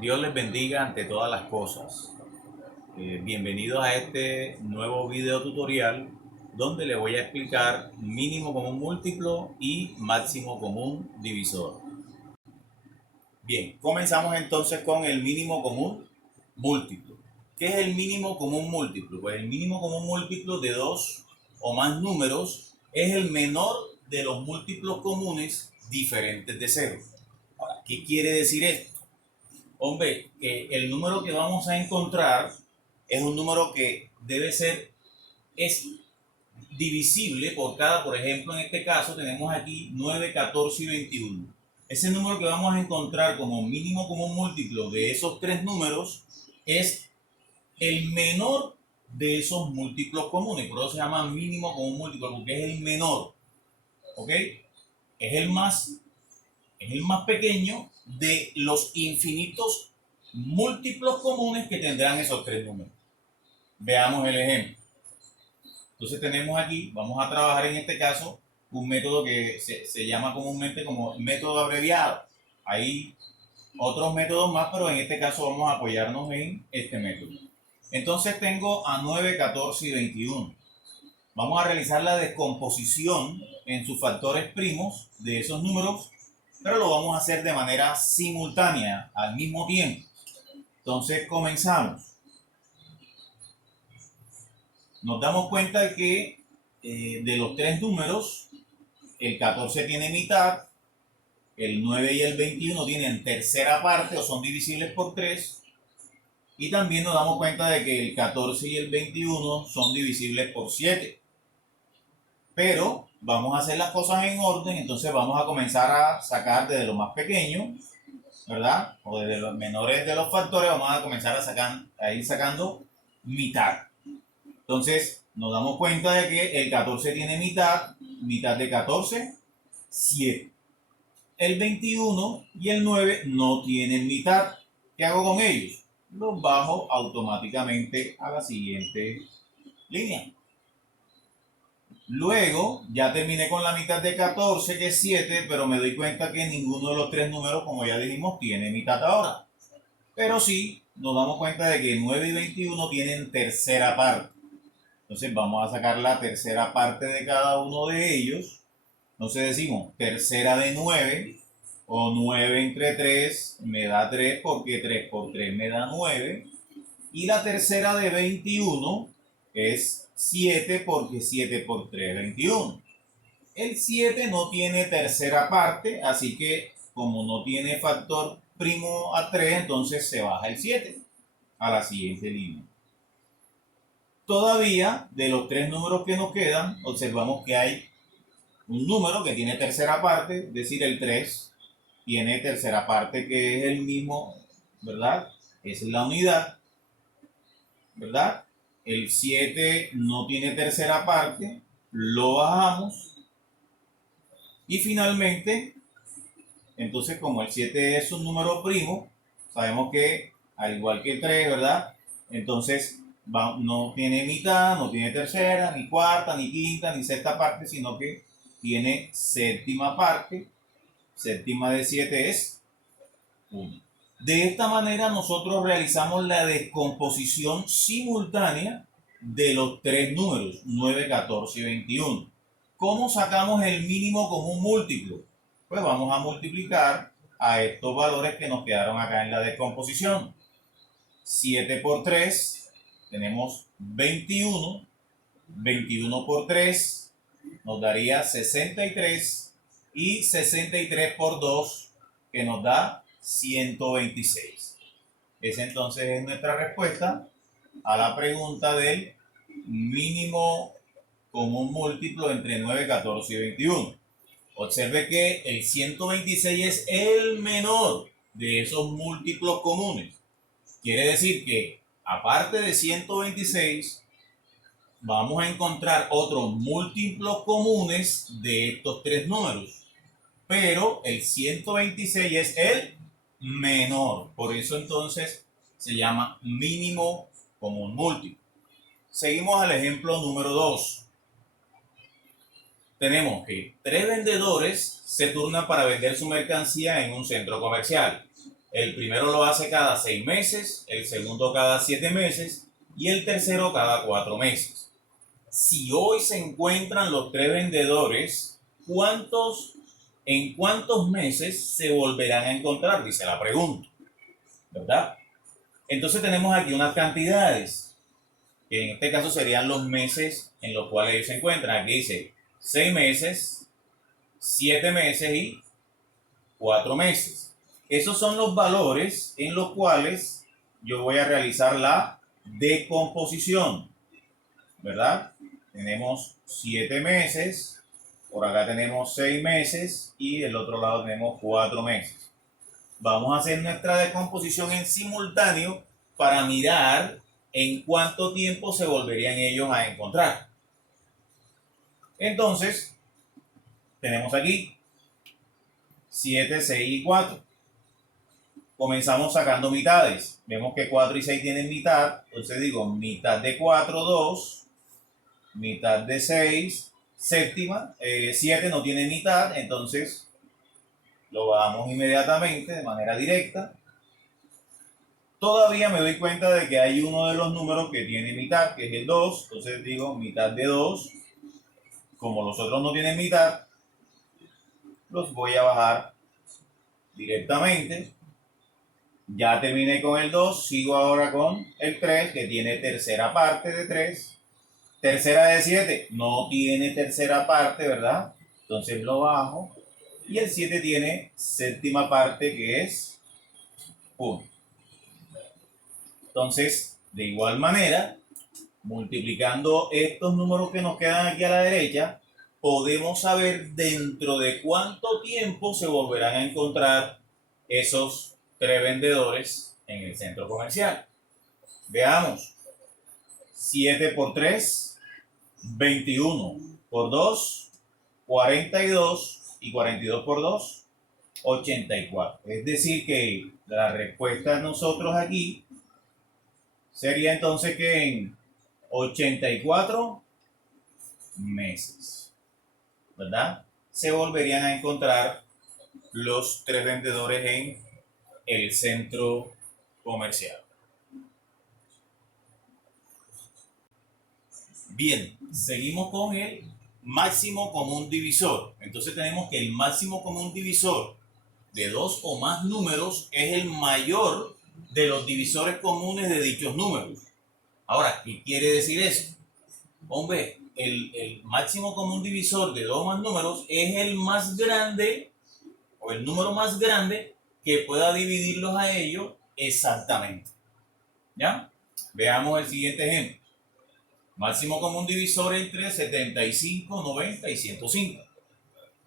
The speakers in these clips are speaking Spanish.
Dios les bendiga ante todas las cosas. Bienvenidos a este nuevo video tutorial donde les voy a explicar mínimo común múltiplo y máximo común divisor. Bien, comenzamos entonces con el mínimo común múltiplo. ¿Qué es el mínimo común múltiplo? Pues el mínimo común múltiplo de dos o más números es el menor de los múltiplos comunes diferentes de cero. Ahora, ¿qué quiere decir esto? Hombre, el número que vamos a encontrar es un número que es divisible por cada, por ejemplo, en este caso tenemos aquí 9, 14 y 21. Ese número que vamos a encontrar como mínimo común múltiplo de esos tres números es el menor de esos múltiplos comunes. Por eso se llama mínimo común múltiplo, porque es el menor. ¿Ok? Es el más pequeño de los infinitos múltiplos comunes que tendrán esos tres números. Veamos el ejemplo. Entonces tenemos aquí, vamos a trabajar en este caso un método que se llama comúnmente como método abreviado. Hay otros métodos más, pero en este caso vamos a apoyarnos en este método. Entonces tengo a 9, 14 y 21. Vamos a realizar la descomposición en sus factores primos de esos números, pero lo vamos a hacer de manera simultánea, al mismo tiempo. Entonces comenzamos. Nos damos cuenta de que de los tres números, el 14 tiene mitad, el 9 y el 21 tienen tercera parte o son divisibles por 3, y también nos damos cuenta de que el 14 y el 21 son divisibles por 7. Pero vamos a hacer las cosas en orden, entonces vamos a comenzar a sacar desde lo más pequeño, ¿verdad? O desde los menores de los factores, vamos a comenzar a ir sacando mitad. Entonces nos damos cuenta de que el 14 tiene mitad, mitad de 14, 7. El 21 y el 9 no tienen mitad. ¿Qué hago con ellos? Los bajo automáticamente a la siguiente línea. Luego ya terminé con la mitad de 14, que es 7, pero me doy cuenta que ninguno de los tres números, como ya dijimos, tiene mitad ahora. Pero sí, nos damos cuenta de que 9 y 21 tienen tercera parte. Entonces vamos a sacar la tercera parte de cada uno de ellos. Entonces decimos tercera de 9, o 9 entre 3 me da 3, porque 3 por 3 me da 9. Y la tercera de 21 es 7, porque 7 por 3 es 21. El 7 no tiene tercera parte, así que como no tiene factor primo a 3, entonces se baja el 7 a la siguiente línea. Todavía, de los tres números que nos quedan, observamos que hay un número que tiene tercera parte, es decir, el 3 tiene tercera parte, que es el mismo, ¿verdad? Es la unidad, ¿verdad? El 7 no tiene tercera parte, lo bajamos. Y finalmente, entonces como el 7 es un número primo, sabemos que al igual que el 3, ¿verdad? Entonces no tiene mitad, no tiene tercera, ni cuarta, ni quinta, ni sexta parte, sino que tiene séptima parte. Séptima de 7 es 1. De esta manera nosotros realizamos la descomposición simultánea de los tres números, 9, 14 y 21. ¿Cómo sacamos el mínimo común múltiplo? Pues vamos a multiplicar a estos valores que nos quedaron acá en la descomposición. 7 por 3 tenemos 21. 21 por 3 nos daría 63. Y 63 por 2, que nos da 126. Esa entonces es nuestra respuesta a la pregunta del mínimo común múltiplo entre 9, 14 y 21. Observe que el 126 es el menor de esos múltiplos comunes. Quiere decir que aparte de 126, vamos a encontrar otros múltiplos comunes de estos tres números. Pero el 126 es el menor. Por eso entonces se llama mínimo común múltiplo. Seguimos al ejemplo número 2. Tenemos que tres vendedores se turnan para vender su mercancía en un centro comercial. El primero lo hace cada 6 meses, el segundo cada 7 meses y el tercero cada 4 meses. Si hoy se encuentran los tres vendedores, ¿en cuántos meses se volverán a encontrar? Dice la pregunta, ¿verdad? Entonces tenemos aquí unas cantidades, que en este caso serían los meses en los cuales ellos se encuentran. Aquí dice 6 meses, 7 meses y 4 meses. Esos son los valores en los cuales yo voy a realizar la decomposición, ¿verdad? Tenemos 7 meses, por acá tenemos 6 meses y del otro lado tenemos 4 meses. Vamos a hacer nuestra decomposición en simultáneo para mirar en cuánto tiempo se volverían ellos a encontrar. Entonces, tenemos aquí 7, 6 y 4. Comenzamos sacando mitades. Vemos que 4 y 6 tienen mitad. Entonces digo, mitad de 4, 2. Mitad de 6, séptima. 7 no tiene mitad, entonces lo bajamos inmediatamente de manera directa. Todavía me doy cuenta de que hay uno de los números que tiene mitad, que es el 2. Entonces digo, mitad de 2. Como los otros no tienen mitad, los voy a bajar directamente. Ya terminé con el 2, sigo ahora con el 3, que tiene tercera parte de 3. Tercera de 7, no tiene tercera parte, ¿verdad? Entonces lo bajo. Y el 7 tiene séptima parte, que es 1. Entonces, de igual manera, multiplicando estos números que nos quedan aquí a la derecha, podemos saber dentro de cuánto tiempo se volverán a encontrar esos tres vendedores en el centro comercial. Veamos. 7 por 3, 21 por 2, 42 y 42 por 2, 84. Es decir que la respuesta de nosotros aquí sería entonces que en 84 meses, ¿verdad? Se volverían a encontrar los tres vendedores en el centro comercial. Bien, seguimos con el máximo común divisor. Entonces tenemos que el máximo común divisor de dos o más números es el mayor de los divisores comunes de dichos números. Ahora, ¿qué quiere decir eso? Hombre, el máximo común divisor de dos o más números es el más grande o el número más grande que pueda dividirlos a ellos exactamente. ¿Ya? Veamos el siguiente ejemplo. Máximo común divisor entre 75, 90 y 105.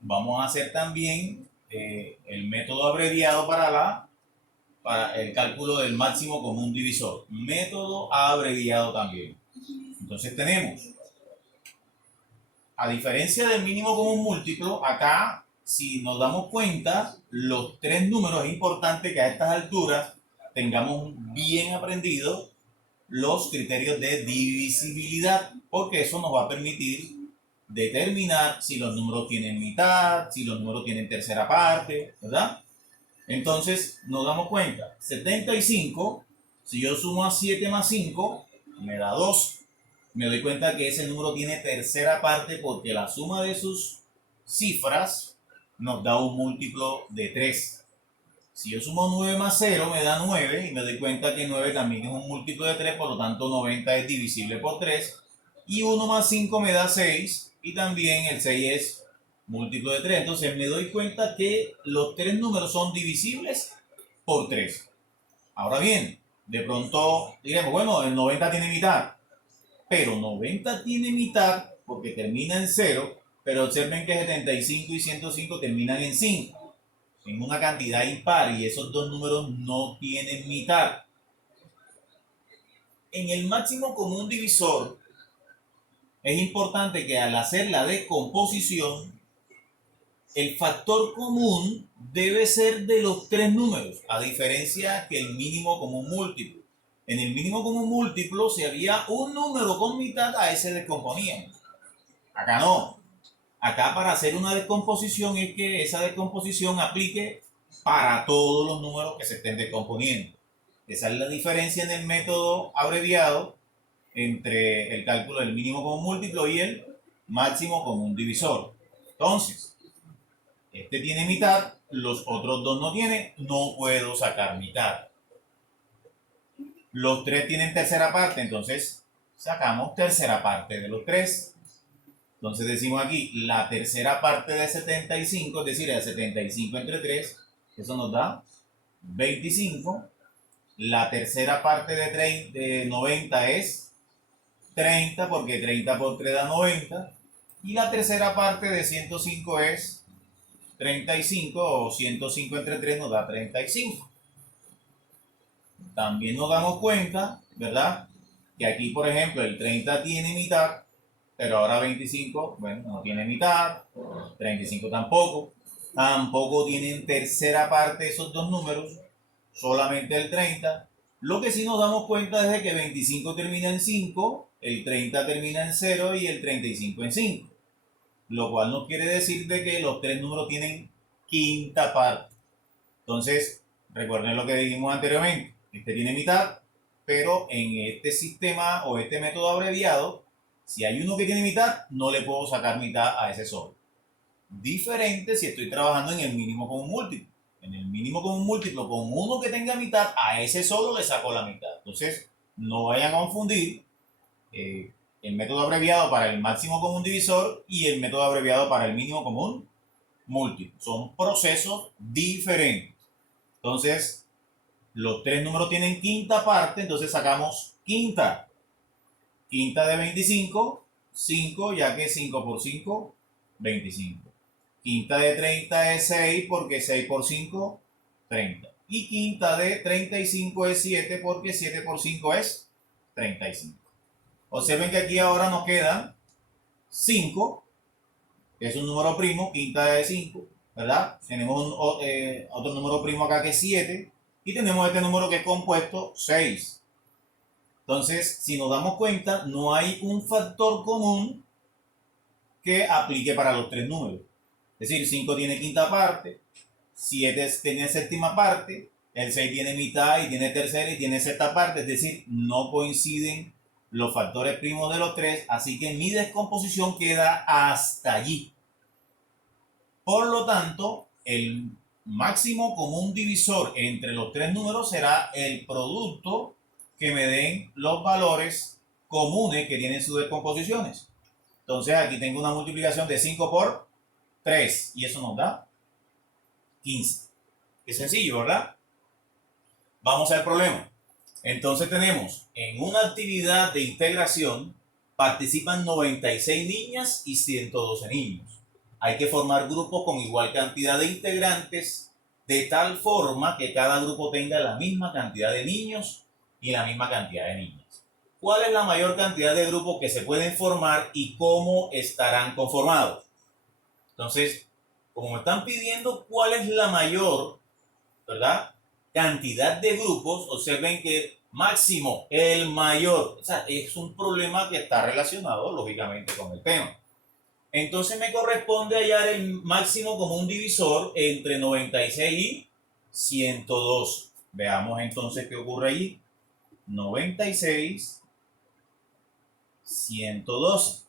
Vamos a hacer también el método abreviado para el cálculo del máximo común divisor. Método abreviado también. Entonces tenemos, a diferencia del mínimo común múltiplo, acá, si nos damos cuenta, los tres números, es importante que a estas alturas tengamos bien aprendido los criterios de divisibilidad, porque eso nos va a permitir determinar si los números tienen mitad, si los números tienen tercera parte, ¿verdad? Entonces nos damos cuenta, 75, si yo sumo a 7 más 5, me da 2. Me doy cuenta que ese número tiene tercera parte porque la suma de sus cifras nos da un múltiplo de 3. Si yo sumo 9 más 0 me da 9 y me doy cuenta que 9 también es un múltiplo de 3, por lo tanto 90 es divisible por 3. Y 1 más 5 me da 6 y también el 6 es múltiplo de 3. Entonces me doy cuenta que los tres números son divisibles por 3. Ahora bien, de pronto diremos, bueno, el 90 tiene mitad. Pero 90 tiene mitad porque termina en 0, pero observen que 75 y 105 terminan en 5. En una cantidad impar y esos dos números no tienen mitad. En el máximo común divisor es importante que al hacer la decomposición el factor común debe ser de los tres números, a diferencia que el mínimo común múltiplo. En el mínimo común múltiplo, si había un número con mitad, a ese descomponíamos. Acá no. Acá para hacer una descomposición es que esa descomposición aplique para todos los números que se estén descomponiendo. Esa es la diferencia en el método abreviado entre el cálculo del mínimo común múltiplo y el máximo común divisor. Entonces, este tiene mitad, los otros dos no tienen, no puedo sacar mitad. Los tres tienen tercera parte, entonces sacamos tercera parte de los tres. Entonces decimos aquí, la tercera parte de 75, es decir, de 75 entre 3, eso nos da 25. La tercera parte de 90 es 30, porque 30 por 3 da 90. Y la tercera parte de 105 es 35, o 105 entre 3 nos da 35. También nos damos cuenta, ¿verdad? Que aquí, por ejemplo, el 30 tiene mitad, pero ahora 25, bueno, no tiene mitad, 35 tampoco. Tampoco tienen tercera parte esos dos números, solamente el 30. Lo que sí nos damos cuenta es de que 25 termina en 5, el 30 termina en 0 y el 35 en 5. Lo cual nos quiere decir de que los tres números tienen quinta parte. Entonces, recuerden lo que dijimos anteriormente. Este tiene mitad, pero en este sistema o este método abreviado, si hay uno que tiene mitad, no le puedo sacar mitad a ese solo. Diferente si estoy trabajando en el mínimo común múltiplo. En el mínimo común múltiplo, con uno que tenga mitad, a ese solo le saco la mitad. Entonces, no vayan a confundir el método abreviado para el máximo común divisor y el método abreviado para el mínimo común múltiplo. Son procesos diferentes. Entonces, los tres números tienen quinta parte, entonces sacamos quinta. Quinta de 25, 5, ya que 5 por 5, 25. Quinta de 30 es 6, porque 6 por 5, 30. Y quinta de 35 es 7, porque 7 por 5 es 35. Observen que aquí ahora nos quedan 5, que es un número primo, quinta de 5, ¿verdad? Tenemos otro número primo acá que es 7, y tenemos este número que es compuesto, 6. Entonces, si nos damos cuenta, no hay un factor común que aplique para los tres números. Es decir, 5 tiene quinta parte, 7 tiene séptima parte, el 6 tiene mitad y tiene tercera y tiene sexta parte. Es decir, no coinciden los factores primos de los tres, así que mi descomposición queda hasta allí. Por lo tanto, el máximo común divisor entre los tres números será el producto que me den los valores comunes que tienen sus descomposiciones. Entonces aquí tengo una multiplicación de 5 por 3 y eso nos da 15. Qué sencillo, ¿verdad? Vamos al problema. Entonces tenemos, en una actividad de integración participan 96 niñas y 112 niños. Hay que formar grupos con igual cantidad de integrantes, de tal forma que cada grupo tenga la misma cantidad de niños y la misma cantidad de niñas. ¿Cuál es la mayor cantidad de grupos que se pueden formar y cómo estarán conformados? Entonces, como me están pidiendo cuál es la mayor, ¿verdad?, cantidad de grupos, observen que máximo, el mayor, o sea, es un problema que está relacionado lógicamente con el tema. Entonces me corresponde hallar el máximo común divisor entre 96 y 102. Veamos entonces qué ocurre allí. 96, 112.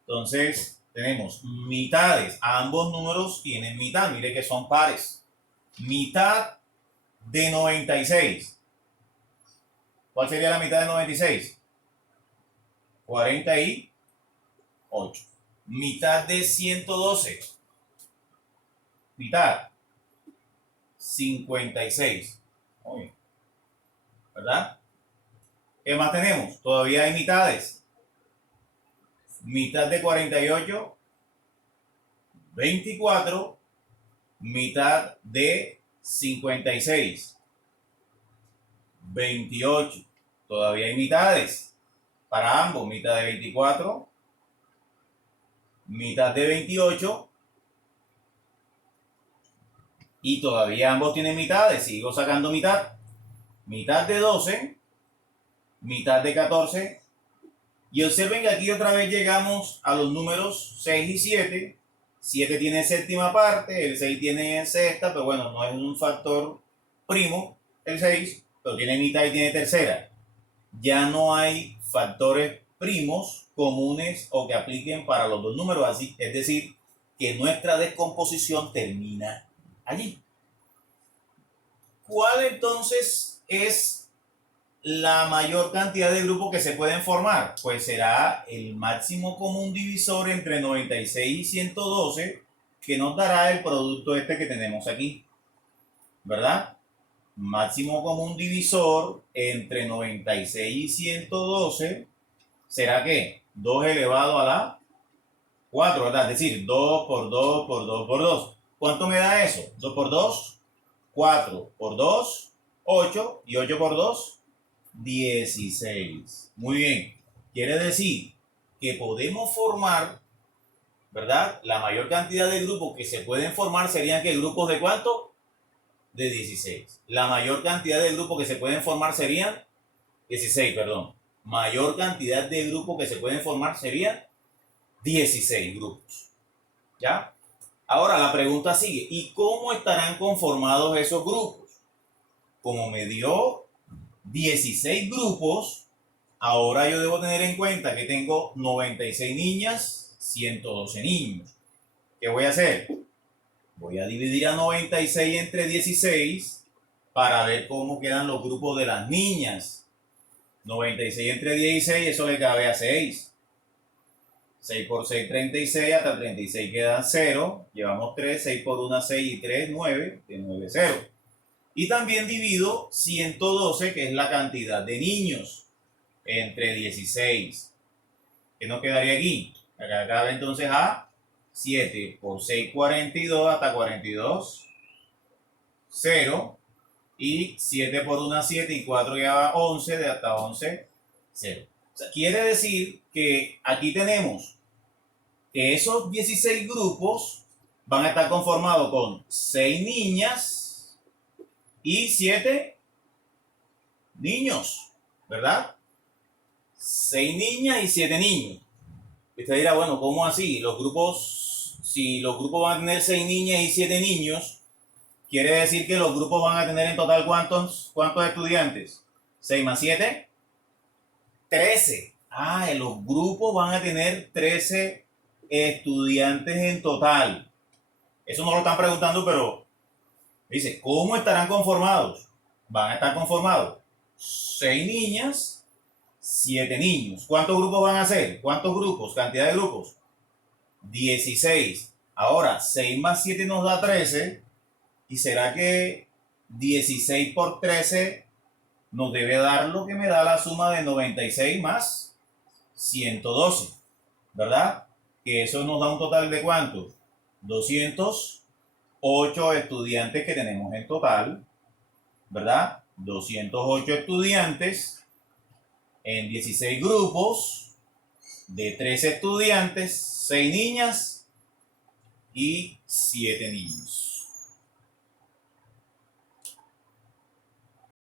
Entonces tenemos mitades. Ambos números tienen mitad. Mire que son pares. Mitad de 96. ¿Cuál sería la mitad de 96? 48. Mitad de 112. Mitad. 56. ¿Verdad? ¿Qué más tenemos? Todavía hay mitades. Mitad de 48. 24. Mitad de 56. 28. Todavía hay mitades. Para ambos, mitad de 24. Mitad de 28. Y todavía ambos tienen mitades. Sigo sacando mitad. Mitad de 12. Mitad de 14. Y observen que aquí otra vez llegamos a los números 6 y 7. 7 tiene séptima parte, el 6 tiene sexta, pero bueno, no es un factor primo, el 6, pero tiene mitad y tiene tercera. Ya no hay factores primos comunes o que apliquen para los dos números, así, es decir, que nuestra descomposición termina allí. ¿Cuál entonces es la mayor cantidad de grupos que se pueden formar? Pues será el máximo común divisor entre 96 y 112, que nos dará el producto este que tenemos aquí, ¿verdad? Máximo común divisor entre 96 y 112 será que 2 elevado a la 4, ¿verdad? Es decir, 2 por 2 por 2 por 2. ¿Cuánto me da eso? 2 por 2, 4 por 2, 8, y 8 por 2, 16. Muy bien. Quiere decir que podemos formar, ¿verdad? La mayor cantidad de grupos que se pueden formar serían que grupos de ¿cuánto? De 16. La mayor cantidad de grupos que se pueden formar serían 16, perdón. Mayor cantidad de grupos que se pueden formar serían 16 grupos. ¿Ya? Ahora la pregunta sigue, ¿y cómo estarán conformados esos grupos? Como me dio 16 grupos, ahora yo debo tener en cuenta que tengo 96 niñas, 112 niños. ¿Qué voy a hacer? Voy a dividir a 96 entre 16 para ver cómo quedan los grupos de las niñas. 96 entre 16, eso le cabe a 6. 6 por 6, 36, hasta el 36 queda 0. Llevamos 3, 6 por 1, 6 y 3, 9, de 9, 0. Y también divido 112, que es la cantidad de niños, entre 16. ¿Qué nos quedaría aquí? Acá cabe entonces a 7 por 6, 42, hasta 42, 0. Y 7 por 1, 7 y 4 lleva 11, de hasta 11, 0. O sea, quiere decir que aquí tenemos que esos 16 grupos van a estar conformados con 6 niñas y 7 niños, ¿verdad? 6 niñas y 7 niños. Usted dirá, bueno, ¿cómo así? Los grupos, si los grupos van a tener 6 niñas y 7 niños, quiere decir que los grupos van a tener en total ¿cuántos estudiantes? 6 más 7, 13. Los grupos van a tener 13 estudiantes en total. Eso no lo están preguntando, pero dice, ¿cómo estarán conformados? Van a estar conformados 6 niñas, 7 niños. ¿Cuántos grupos van a ser? ¿Cuántos grupos? ¿Cantidad de grupos? 16. Ahora, 6 más 7 nos da 13. ¿Y será que 16 por 13 nos debe dar lo que me da la suma de 96 más 112? ¿Verdad? Que eso nos da un total de ¿cuánto? 208 estudiantes que tenemos en total, ¿verdad? 208 estudiantes en 16 grupos de 13 estudiantes, 6 niñas y 7 niños.